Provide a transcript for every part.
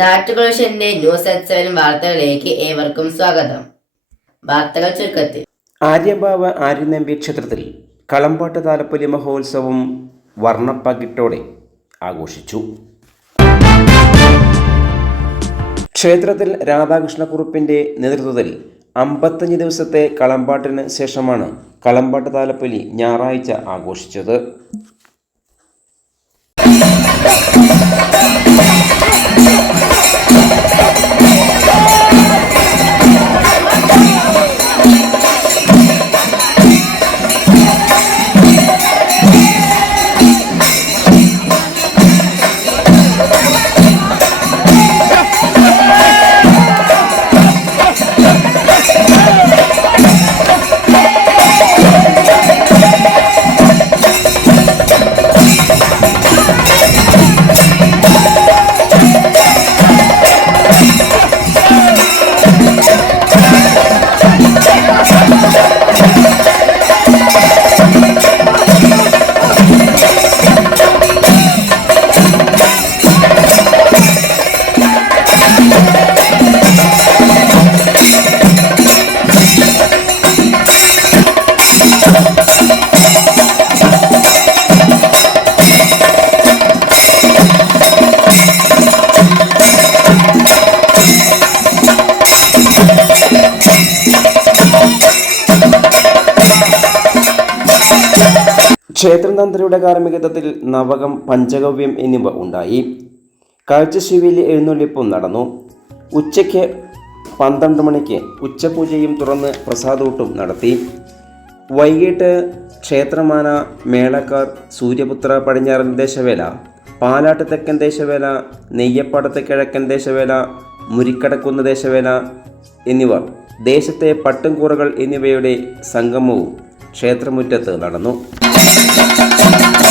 നാട്ടുകൊളുഷന്റെ news at seven വാർത്തകളിലേക്ക് ഏവർക്കും സ്വാഗതം. വാർത്തകൾ ചുരുക്കത്തിൽ. ആര്യഭാവ ആര്യനമ്പി ക്ഷേത്രത്തിൽ കളമ്പാട്ട് താലപ്പൊലി മഹോത്സവം വർണപ്പകിട്ടോടെ ആഘോഷിച്ചു. ക്ഷേത്രത്തിൽ രാധാകൃഷ്ണക്കുറുപ്പിന്റെ നേതൃത്വത്തിൽ അമ്പത്തഞ്ച് ദിവസത്തെ കളമ്പാട്ടിന് ശേഷമാണ് കളമ്പാട്ട് താലപ്പൊലി ഞായറാഴ്ച ആഘോഷിച്ചത്. ക്ഷേത്രതന്ത്രിയുടെ കാർമ്മികത്വത്തിൽ നവകം പഞ്ചഗവ്യം എന്നിവ ഉണ്ടായി. കാഴ്ചശിവിയിൽ എഴുന്നള്ളിപ്പും നടന്നു. ഉച്ചയ്ക്ക് പന്ത്രണ്ട് മണിക്ക് ഉച്ചപൂജയും തുറന്ന് പ്രസാദൂട്ടും നടത്തി. വൈകിട്ട് ക്ഷേത്രമാന മേളക്കാർ സൂര്യപുത്ര പടിഞ്ഞാറൻ ദേശവേല പാലാട്ട് തെക്കൻ ദേശവേല നെയ്യപ്പാടത്ത് കിഴക്കൻ ദേശവേല മുരിക്കടക്കുന്ന ദേശവേല എന്നിവർ ദേശത്തെ പട്ടുംകൂറകൾ എന്നിവയുടെ സംഗമവും ക്ഷേത്രമുറ്റത്ത് നടന്നു. って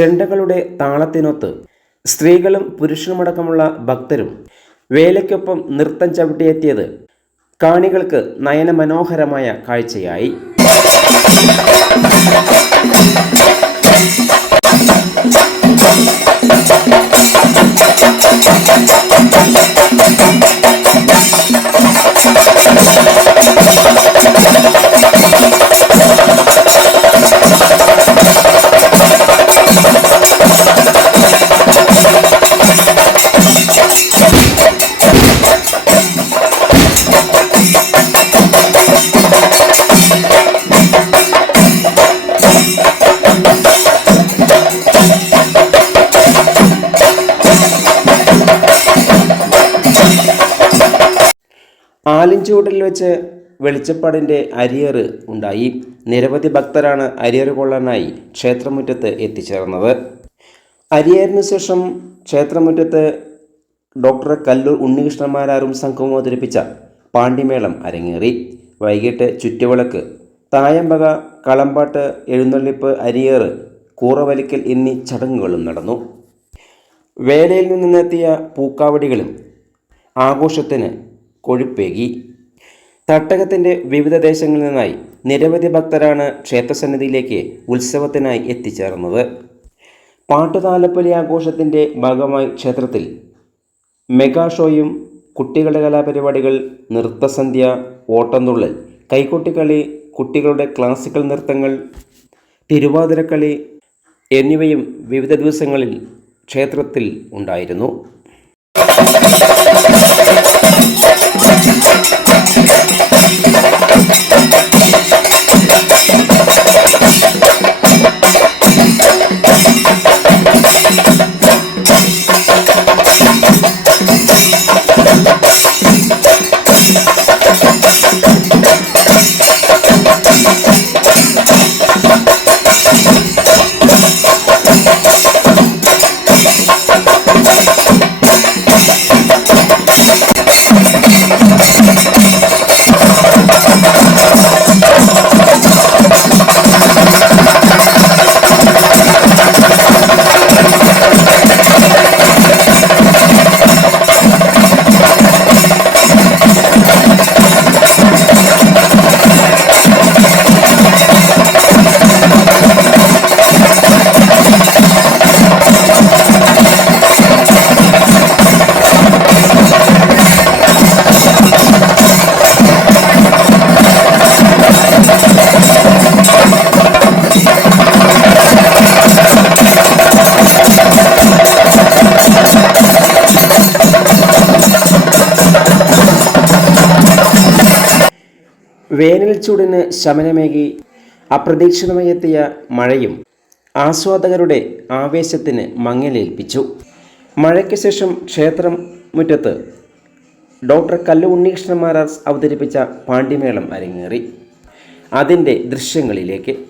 ചെണ്ടകളുടെ താളത്തിനൊത്ത് സ്ത്രീകളും പുരുഷനുമടക്കമുള്ള ഭക്തരും വേലയ്ക്കൊപ്പം നൃത്തം ചവിട്ടിയെത്തിയത് കാണികൾക്ക് നയനമനോഹരമായ കാഴ്ചയായി. ആലിഞ്ചൂടിൽ വെച്ച് വെളിച്ചപ്പാടിന്റെ അരിയറ് ഉണ്ടായി. നിരവധി ഭക്തരാണ് അരിയറ് കൊള്ളാനായി ക്ഷേത്രമുറ്റത്ത് എത്തിച്ചേർന്നത്. അരിയറിന് ശേഷം ക്ഷേത്രമുറ്റത്ത് ഡോക്ടർ കല്ലൂർ ഉണ്ണികൃഷ്ണന്മാരാരും സംഘവും അവതരിപ്പിച്ച പാണ്ഡിമേളം അരങ്ങേറി. വൈകിട്ട് ചുറ്റുവിളക്ക് തായമ്പക കളമ്പാട്ട് എഴുന്നള്ളിപ്പ് അരിയേറ് കൂറവലിക്കൽ എന്നീ ചടങ്ങുകളും നടന്നു. വേലയിൽ നിന്നെത്തിയ പൂക്കാവടികളും ആഘോഷത്തിന് കൊഴുപ്പേകി. തട്ടകത്തിന്റെ വിവിധ ദേശങ്ങളിൽ നിന്നായി നിരവധി ഭക്തരാണ് ക്ഷേത്രസന്നിധിയിലേക്ക് ഉത്സവത്തിനായി എത്തിച്ചേർന്നത്. പാട്ടുതാലപ്പൊലി ആഘോഷത്തിന്റെ ഭാഗമായി ക്ഷേത്രത്തിൽ മെഗാ ഷോയും കുട്ടികളുടെ കലാപരിപാടികൾ നൃത്തസന്ധ്യ ഓട്ടംതുള്ളൽ കൈകൊട്ടിക്കളി കുട്ടികളുടെ ക്ലാസിക്കൽ നൃത്തങ്ങൾ തിരുവാതിരക്കളി എന്നിവയും വിവിധ ദിവസങ്ങളിൽ ക്ഷേത്രത്തിൽ ഉണ്ടായിരുന്നു. വേനൽ ചൂടിന് ശമനമേകി അപ്രതീക്ഷിതമായി എത്തിയ മഴയും ആസ്വാദകരുടെ ആവേശത്തിന് മങ്ങലേൽപ്പിച്ചു. മഴയ്ക്ക് ശേഷം ക്ഷേത്രം മുറ്റത്ത് ഡോക്ടർ കല്ലു ഉണ്ണികൃഷ്ണൻ മാരാർ അവതരിപ്പിച്ച പാണ്ഡ്യമേളം അരങ്ങേറി. അതിന്റെ ദൃശ്യങ്ങളിലേക്ക്.